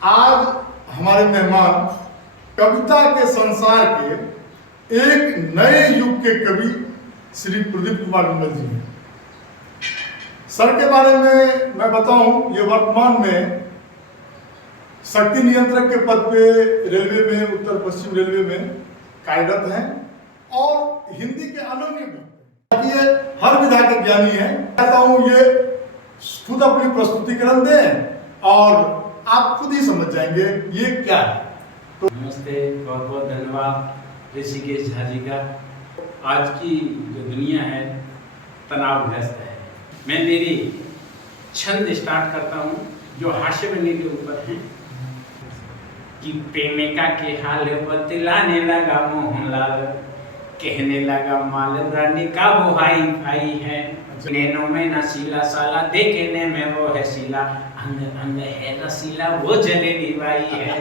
आज हमारे मेहमान कविता के संसार के एक नए युग के कवि श्री प्रदीप कुमार विमल जी हैं। सर के बारे में मैं बताऊं, ये वर्तमान में शक्ति नियंत्रक के पद पे रेलवे में, उत्तर पश्चिम रेलवे में कार्यरत हैं और हिंदी के अनन्य व्यक्ति हैं। ये हर विधा के ज्ञानी हैं। कहता हूं ये खुद अपनी प्रस्तुतिकरण दें और आप खुद ही समझ जाएंगे ये क्या है। तो नमस्ते, बहुत बहुत धन्यवाद ऋषिकेश झा जी का। आज की जो दुनिया है तनावग्रस्त है। मैं मेरी छंद स्टार्ट करता हूँ जो हास्य बनने के ऊपर है कि प्रेमिका के हाल बतलाने लगा मोहनलाल, कहने लगा माल रानी का वो हाई फाई है, नैनो में नशीला साला देखने में वो है शीला, अंग अंग है नशीला वो जलेबी बाई है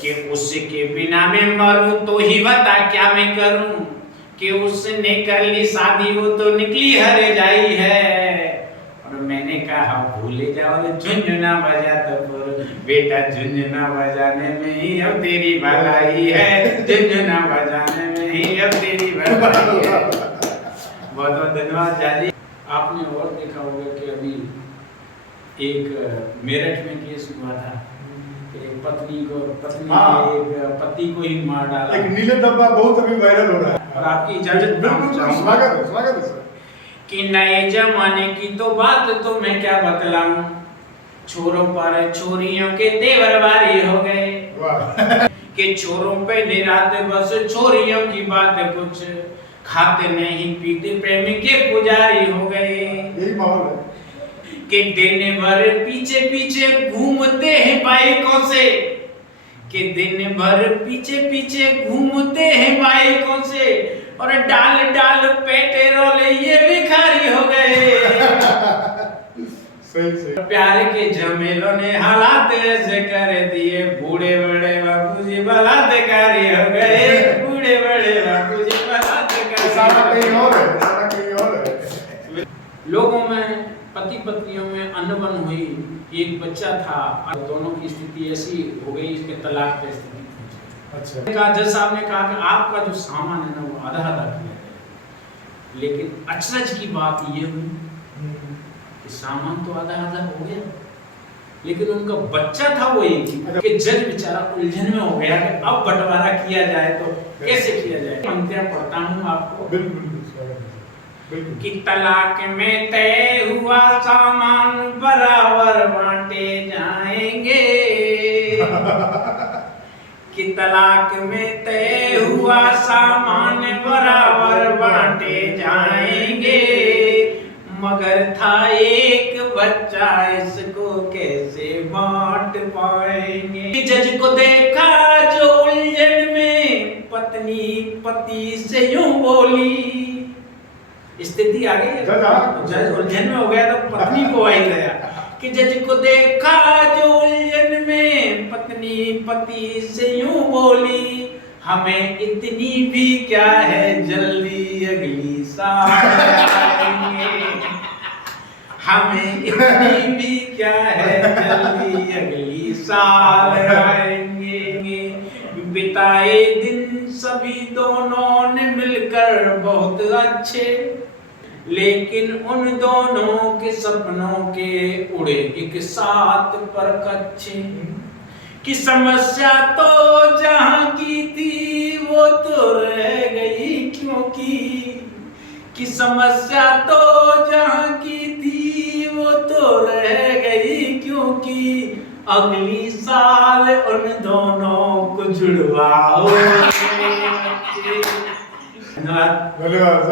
कि उसके बिना मैं मरूं तो ही बता क्या मैं करूं, कि उसने कर ली शादी वो तो निकली हरे जाई है। और मैंने कहा भूले जाओ झुंझुना बजा तो बेटा, झुंझुना बजाने में ही अब तेरी भलाई है, झुंझुना बजाने में ही अब तेरी भलाई है। बहुत बहुत धन्यवाद झा जी। आपने और देखा होगा कि अभी एक मेरठ में केस हुआ था, एक पत्नी एक पति को ही मार डाला। एक नीले डब्बा बहुत अभी वायरल हो रहा है और आपकी इजाजत स्वागत है कि नए जमाने की तो बात तो मैं क्या बतलाऊं, छोरों पर छोरियों के तेवर बारी हो गए कि छोरों पे निरात बस छोरियों की बात कुछ, खाते नहीं पीते प्रेमी के पुजारी हो गए। यही माहौल है कि दिन भर पीछे पीछे घूमते हैं बाइकों से, कि दिन भर पीछे पीछे घूमते हैं बाइकों से, और डाल डाल पेट्रोल ये भिखारी हो गए। सही प्यार के झमेलों ने हालात ऐसे कर दिए, बूढ़े बड़े बाबूजी बलात्कारी हो गए, बूढ़े बड़े बाबूजी बलात्कारी। लोगों में, पति पत्नियों में अनबन हुई, एक बच्चा था और दोनों की स्थिति ऐसी हो गई इसके तलाक की स्थिति। अच्छा, जज साहब ने कहा कि आपका जो सामान है ना वो आधा आधा किया है, लेकिन अचरज की बात ये हुई कि सामान तो आधा आधा हो गया, लेकिन उनका बच्चा था वो एक ही। कि जज बेचारा उलझन में हो गया कि अब बंटवारा किया जाए तो कैसे किया जाए। पंक्तियां पढ़ता हूँ आपको। कि तलाक में तय हुआ सामान बराबर बांटे जाएंगे, कि तलाक में तय हुआ सामान बराबर बांटे जाएंगे, मगर था एक बच्चा इसको कैसे बांट पाएंगे। जज को देखा जो उलझन में पत्नी पति से यूं बोली, स्थिति आ गई, जज उलझन में हो गया तो पत्नी को आई गया कि जज को देखा जो उलझन में पत्नी पति से यूं बोली, हमें इतनी भी क्या है जल्दी अगली साल आएंगे, हमें इतनी भी क्या है जल्दी अगली साल आएंगे। बिताए दिन सभी दोनों ने मिलकर बहुत अच्छे, लेकिन उन दोनों के सपनों के उड़े एक साथ पर कच्चे, कि समस्या तो जहां की थी वो तो रह गई क्योंकि, कि समस्या तो जहां की थी वो तो रह गई क्योंकि, अगली साल उन दोनों को जुड़वाओ। धन्यवाद।